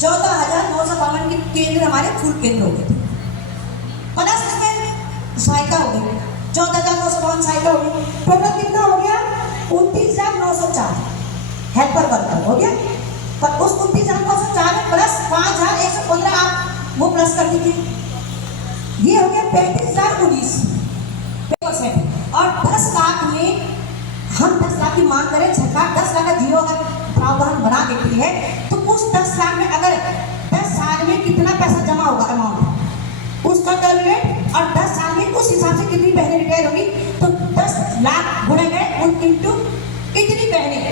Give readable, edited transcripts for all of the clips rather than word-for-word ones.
14,952 के केंद्र हमारे फूल केंद्र हो गए थे, प्लस इसमें सहायता हो गई 14,952 सहायता हो गई, टोटल कितना हो गया 29,904 हेल्पर वर्कर हो गया। पर उस 29,904 में प्लस 5,115 आप वो प्लस कर दीजिए, ये हो गया 35,019%। और 10 लाख में हम 10 लाख की मांग करें, सरकार 10 लाख का जीरो अगर प्रावधान बना देती है तो उस 10 लाख में अगर 10 साल में कितना पैसा जमा होगा अमाउंट उसका कैलकुलेट, और 10 साल में उस हिसाब से कितनी बहनें रिटायर होगी तो 10 लाख गुणे गए इंटू कितनी बहनें,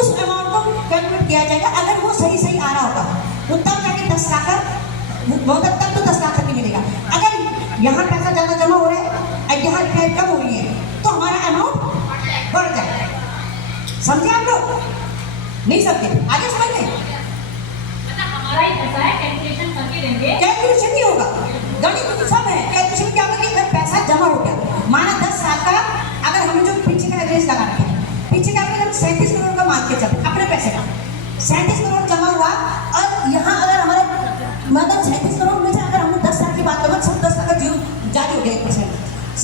उस अमाउंट को कैलकुलेट किया जाएगा। अगर वो सही सही आ रहा होगा तो तब जाके 10 लाख का मतलब तब तो 10 लाख तक ही मिलेगा। अगर यहाँ पैसा ज़्यादा जमा हो रहा है और यहाँ रिटायर कम हो रही है तो हमारा अमाउंट बढ़ जाएगा। समझे आप लोग? नहीं समझे? आगे समझ लें। हमारा ही पैसा है, कैलकुलेशन करके देंगे। कैलकुलेशन नहीं होगा, गणित तो सब है। कैलकुलेशन क्या होगा कि अगर पैसा जमा हो गया, माना 10 साल का, अगर हमें जो पीछे का एवरेज लगा रखे हैं, पीछे का हम 37 करोड़ का मान के चलते अपने पैसे का 37 करोड़ जमा हुआ, और यहाँ अगर हमारे मतलब 37 करोड़ में से अगर हम 10 लाख की बात करें, सब 10 लाख का जीरो जारी हो गया 1%,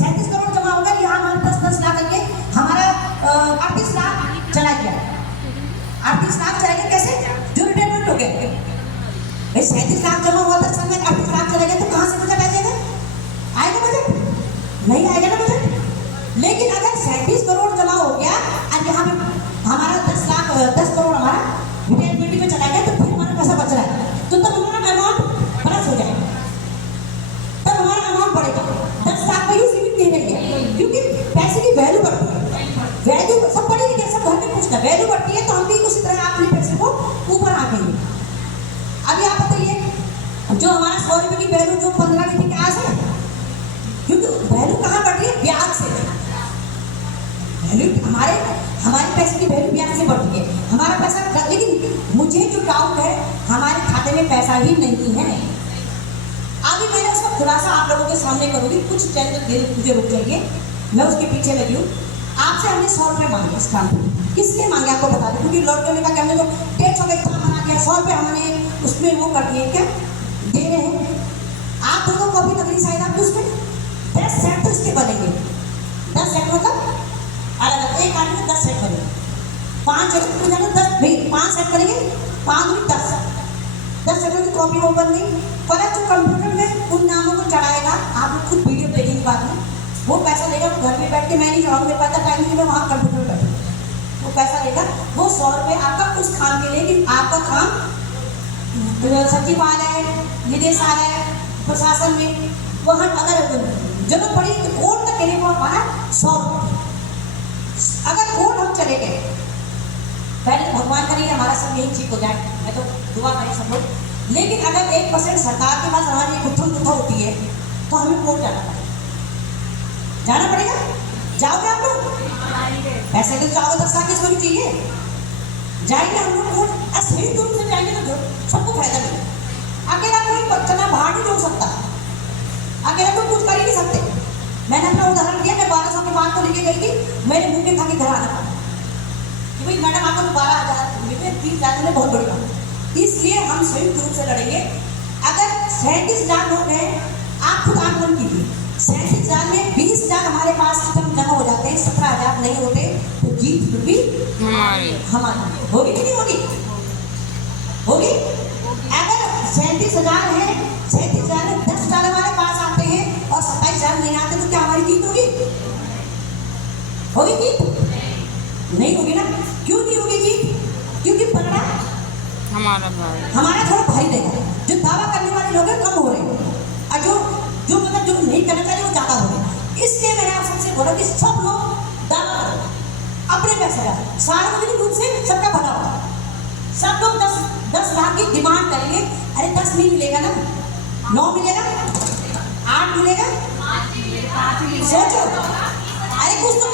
37 करोड़ जमा होगा, यहाँ हम 10 लाख करके हमारा 38 लाख चला गया। 38 लाख चला गया कैसे? जो रिटायरमेंट हो गया, 37 लाख जमा हुआ 10 साल में, 38 लाख चला गया तो कहाँ से बजट आ जाएगा? आएगा बजट? नहीं आएगा ना बजट। लेकिन अगर 37 करोड़ जमा हो गया और यहाँ पे हमारा 10 करोड़ हमारा रिटायरमेंट में चला गया तो फिर हमारा पैसा बच रहा है, तो तब हमारा अमाउंट प्लस हो जाएगा, तब हमारा अमाउंट बढ़ेगा। 10 लाख में ही सीमित नहीं रहेगा, क्योंकि पैसे की वैल्यू बढ़ती है। वैल्यू सब पढ़ी लिखी सब घर में पूछना, वैल्यू बढ़ती है तो हम भी उसी तरह अपने पैसे को ऊपर आएंगे। अभी आप बताइए जो हमारा 100 रुपये की वैल्यू जो 15 रुपये के आस है, क्योंकि वैल्यू कहाँ बढ़ रही है? ब्याज से। वैल्यू हमारे पैसे की वैल्यू ब्याज से बढ़ती है, हमारा पैसा। लेकिन मुझे जो डाउट है हमारे खाते में पैसा ही नहीं है। आगे मैंने उसका खुलासा आप लोगों के सामने करूंगी, कुछ चंद देर मुझे रुक जाइए, मैं उसके पीछे लगी हूँ। आपसे हमने 100 रुपये मांगे इस काम पे, किसने मांगे आपको बता दें, क्योंकि लॉटरी का क्या हमने जो 150 का इतना बना दिया, 100 रुपये हमने उसमें वो कर दिए, क्या दे रहे हैं आप दोनों को भी नकली शायद आप उसमें 10 सेट तो इसके बनेंगे। 10 सेट मतलब अलग अलग, एक आदमी 10 सेट बनेंगे, 5 जगह 5 सेट करेंगे, 5 में 10 सेटों की कॉपी वो बन गई। पर जो कंप्यूटर में उन नामों को चढ़ाएगा, आप लोग खुद वीडियो देखेंगे बाद में, वो पैसा लेगा, वो घर में बैठ के मैं नहीं चढ़ाऊँ, मेरे पास टाइम नहीं, मैं वहाँ कंप्यूटर में बैठूँ, वो पैसा लेगा, वो 100 रुपये आपका उस काम के लिए कि आपका काम सचिवालय, निदेशालय, प्रशासन में वहाँ अगर जरूरत पड़ी तो कोर्ट तक के लिए वो हमारा 100 रुपये। अगर कोर्ट हम चले गए, पहले भगवान करिए हमारा सब यही ठीक हो जाए, मैं तो दुआ करें सब लोग, लेकिन अगर 1% सरकार के पास हमारी गुत्थम होती है तो हमें कोर्ट जाना पड़ेगा। जाओगे आप लोग? पैसे तो जाओगे 10 लाख की चाहिए, जाएंगे हम लोग कोर्ट, सही दूर से जाएंगे तो सबको फायदा मिलेगा। अकेला कोई चना बाहर नहीं रोक सकता, अकेला कोई कुछ कर ही नहीं सकते। मैंने अपना उदाहरण दिया, मैं 1200 के बाद को लेके गई थी, मेरे मुंह में खा के घर आना पड़ा कि भाई मैडम आपको 12,000 रुपये 30,000 में बहुत बड़ी बात, इसलिए हम संयुक्त रूप से लड़ेंगे। अगर 37 लाख लोग हैं, आप खुद आंदोलन कीजिए, 37,000 में 20,000 हमारे पास जमा हो जाते हैं, 17,000 नहीं होते तो जीत भी हमारी होगी कि नहीं होगी? होगी। अगर 37,000 है, 37,000 में 10,000 हमारे पास आते हैं और 27,000 नहीं आते तो क्या हमारी जीत होगी? होगी जीत? नहीं होगी ना। क्यों नहीं होगी जीत? क्योंकि पकड़ा हमारा थोड़ा भारी रहेगा, जो दावा करने वाले लोग हैं कम हो रहे हैं, और जो मतलब जो नहीं करना चाहिए वो ज्यादा हो रहे हैं। इसलिए मैंने आप सबसे बोला कि सब लोग दावा करो अपने पैसे का, सार्वजनिक रूप से सबका भला होगा। सब लोग 10 लाख की डिमांड करेंगे, अरे 10 नहीं मिलेगा ना, 9 मिलेगा, 8 मिलेगा, सोचो, अरे कुछ तो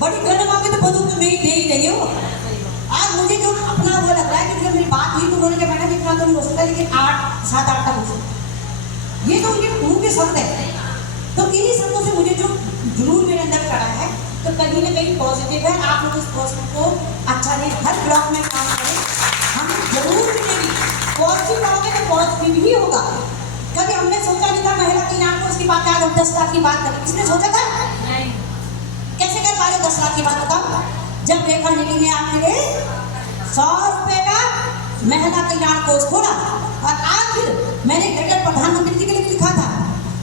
बड़ी गण मांगे तो बंदूक में ही दे ही देंगे वो। आज मुझे जो अपना वो लग रहा है कि जब मेरी बात हुई तो बोले कि मैडम इतना तो नहीं हो सकता, लेकिन 7-8 तक हो सकता, ये तो उनके मुंह के शब्द है। तो इन्हीं शब्दों से मुझे जो जुनून मेरे अंदर चढ़ा है तो कहीं ना कहीं पॉजिटिव है। आप लोग इस पॉजिटिव को अच्छा नहीं, हर ब्लॉक में काम करें, हमें जरूर मिलेगी। पॉजिटिव कहोगे तो पॉजिटिव ही होगा। कभी हमने सोचा नहीं था महिला कल्याण कोष की बात आज हम 10 लाख की बात करें, किसने सोचा था? नहीं। कैसे कर पा रहे 10 लाख की बात बताओ? जब रेखा नेगी ने आपके 100 रुपए का महिला कल्याण कोष खोला और आखिर मैंने लेटर प्रधानमंत्री जी के लिए लिखा था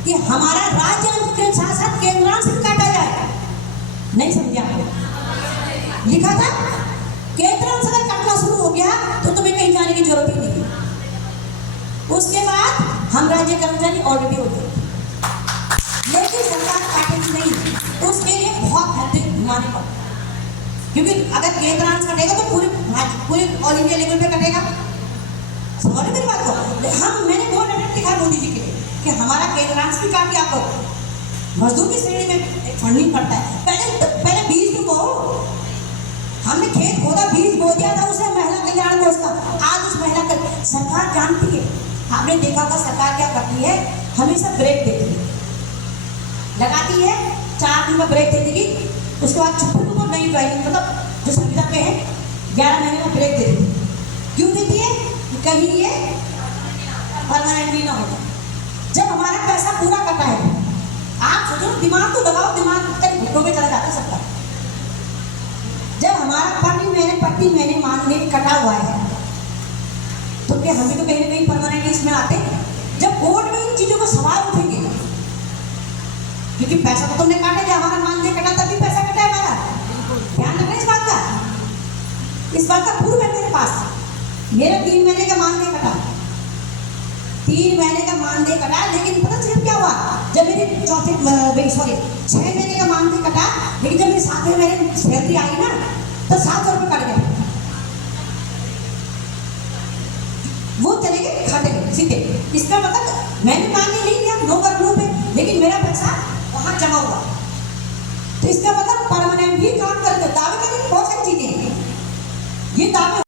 कि हमारा राज्य अंश के साथ साथ केंद्रांश भी काटा जाए। नहीं समझे आपने? लिखा था केंद्रांश अगर काटना शुरू हो गया तो तुम्हें कहीं जाने की जरूरत ही नहीं। उसके बाद हम राज्य कर्मचारी ऑलरेडी हो गए, लेकिन सरकार काटेगी नहीं। उसके लिए बहुत हद घुमाने पड़े, क्योंकि अगर केंद्रांश कटेगा तो पूरे ऑल इंडिया लेवल पे कटेगा। समझ मेरी बात को? मैंने बहुत लेटर लिखा मोदी जी के कि हमारा केंद्रांश भी काट के आपको मजदूर की श्रेणी में फंडिंग करता है। पहले बीज तो बो, हमने खेत खोदा बीज बो दिया था उसे महिला कल्याण कोष का। आज उस महिला सरकार जानती है, आपने देखा होगा सरकार क्या करती है, हमेशा ब्रेक देती है, लगाती है 4 दिन का ब्रेक दे देगी, उसके बाद छुट्टी को नई ज्वाइनिंग मतलब जो संविदा पे है 11 महीने का ब्रेक दे देती है। क्यों देती है? कहीं ये परमानेंटली ना हो जाए। जब हमारा पैसा पूरा कटा है, आप सोचो दिमाग तो लगाओ, दिमाग कई घुटनों में चला जाता है सबका। जब हमारा प्रति महीने मानने कटा हुआ है तो क्या हम भी तो कहीं ना कहीं परमानेंट इसमें आते हैं। जब कोर्ट में इन चीजों को सवाल उठेंगे, क्योंकि पैसा तो तुमने काटा, जब हमारा मानदेय कटा तभी पैसा कटा है हमारा। ध्यान रखना इस बात का, इस बात का प्रूफ है मेरे पास। मेरा 3 महीने का मानदेय कटा, 3 महीने का मानदेय कटा, लेकिन पता सिर्फ क्या हुआ, जब मेरे 6 महीने का मानदेय कटा, लेकिन जब मेरे 7वें महीने सैलरी आई ना तो 700 रुपये कट गए, वो चले गए खाते में सीधे। इसका मतलब मैंने मानदेय नहीं लिया, नो वर्क नो पे, लेकिन मेरा पैसा वहां जमा हुआ। तो इसका मतलब